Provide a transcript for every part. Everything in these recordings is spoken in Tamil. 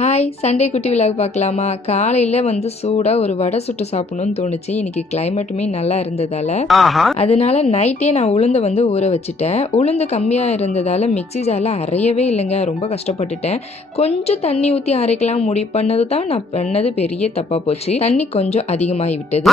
ஹாய் சண்டே குட்டி விழாக்கு பார்க்கலாமா? காலையில் வந்து சூடாக ஒரு வடை சுட்டு சாப்பிடணும்னு தோணுச்சு. இன்னைக்கு கிளைமேட்டுமே நல்லா இருந்ததால். அதனால நைட்டே நான் உளுந்தை வந்து ஊற வச்சுட்டேன். உளுந்து கம்மியாக இருந்ததால் மிக்ஸி ஜாரில் அரையவே இல்லைங்க. ரொம்ப கஷ்டப்பட்டுட்டேன். கொஞ்சம் தண்ணி ஊற்றி அரைக்கலாம். முடிவு பண்ணது தான் நான் பண்ணது பெரிய தப்பாக போச்சு. தண்ணி கொஞ்சம் அதிகமாகி விட்டது.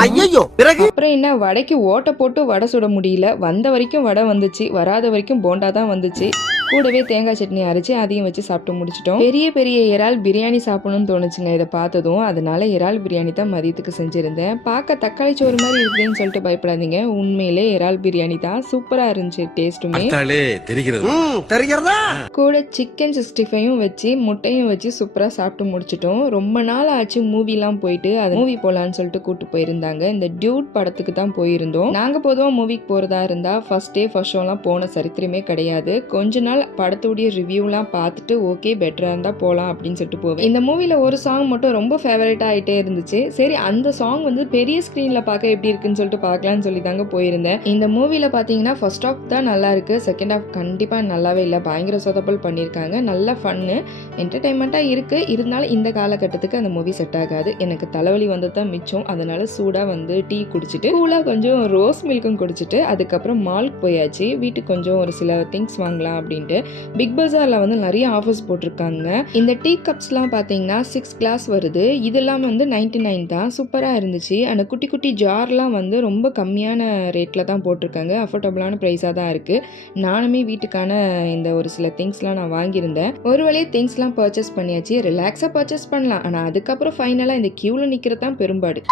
அப்புறம் என்ன? வடைக்கு ஓட்டை போட்டு வடை சுட முடியல. வந்த வரைக்கும் வடை வந்துச்சு. வராத வரைக்கும் போண்டா தான் வந்துச்சு. கூடவே தேங்காய் சட்னி அரைச்சி அதையும் வச்சு சாப்பிட்டு முடிச்சிட்டோம். பெரிய பெரிய இறால் பிரியாணி சாப்பிடணும்னு தோணுச்சுங்க. இதை பார்த்ததும் அதனால இறால் பிரியாணி தான் மதியத்துக்கு செஞ்சிருந்தேன். பார்க்க தக்காளி சோறு மாதிரி இருக்குதுன்னு சொல்லிட்டு பயப்படாதீங்க. உண்மையிலே இறால் பிரியாணி தான் சூப்பராக இருந்துச்சு டேஸ்ட்டுமே பார்த்தாலே தெரிகிறது. ம் தெரிகிறதா? கூட சிக்கன் சிக்ஸ்டி ஃபைவும் வச்சு முட்டையும் வச்சு சூப்பராக சாப்பிட்டு முடிச்சிட்டோம். ரொம்ப நாள் ஆச்சு மூவிலாம் போயிட்டு அது மூவி போகலான்னு சொல்லிட்டு கூட்டு போயிருந்தாங்க. இந்த டியூட் படத்துக்கு தான் போயிருந்தோம். நாங்கள் பொதுவாக மூவிக்கு போகிறதா இருந்தால் ஃபர்ஸ்ட் டே ஃபர்ஸ்ட் ஷோலாம் போன சரித்திரமே கிடையாது. கொஞ்ச நாள் படத்துடைய ரிவ்யூலாம் பார்த்துட்டு ஓகே பெட்டராக இருந்தால் போகலாம் அப்படின்னு சொல்லிட்டு போவேன். இந்த மூவியில் ஒரு சாங் மட்டும் ரொம்ப ஃபேவரட் ஆகிட்டே இருந்துச்சு. சரி அந்த சாங் வந்து பெரிய ஸ்க்ரீனில் பார்க்க எப்படி இருக்குன்னு சொல்லிட்டு பார்க்கலான்னு சொல்லி தாங்க போயிருந்தேன். இந்த மூவியில் பார்த்தீங்கன்னா ஃபர்ஸ்ட் ஆஃப் தான் நல்லா இருக்குது செகண்ட் ஆஃப் கண்டிப்பாக நல்லாவே இல்லை. பயங்கர சொதப்பல் பண்ணியிருக்காங்க. நல்ல ஃபன்னு என்டர்டைன்மெண்ட்டாக இருக்குது இருந்தாலும் இந்த காலகட்டத்துக்கு அந்த மூவி செட் ஆகாது. எனக்கு தலைவலி வந்து தான் மிச்சம். அதனால் சூடாக வந்து டீ குடிச்சிட்டு கூலாக கொஞ்சம் ரோஸ் மில்க்கும் குடிச்சிட்டு அதுக்கப்புறம் மால்க்கு போயாச்சு. வீட்டுக்கு கொஞ்சம் ஒரு சில திங்ஸ் வாங்கலாம் அப்படின்னு. அப்படின்ட்டு பிக் பஜாரில் வந்து நிறைய ஆஃபர்ஸ் போட்டிருக்காங்க. இந்த டீ கப்ஸ்லாம் பார்த்தீங்கன்னா சிக்ஸ் கிளாஸ் வருது. இதெல்லாம் வந்து நைன்டி நைன் தான் சூப்பராக இருந்துச்சு. அந்த குட்டி குட்டி ஜார்லாம் வந்து ரொம்ப கம்மியான ரேட்டில் தான் போட்டிருக்காங்க. அஃபோர்டபுளான ப்ரைஸாக தான் இருக்குது நானுமே வீட்டுக்கான இந்த ஒரு சில திங்ஸ்லாம் நான் வாங்கியிருந்தேன். ஒரு வழியே திங்ஸ்லாம் பர்ச்சேஸ் பண்ணியாச்சு. ரிலாக்ஸாக பர்ச்சேஸ் பண்ணலாம். ஆனால் அதுக்கப்புறம் ஃபைனலாக இந்த க்யூவில் நிற்கிறது தான் பெரும்பாடு.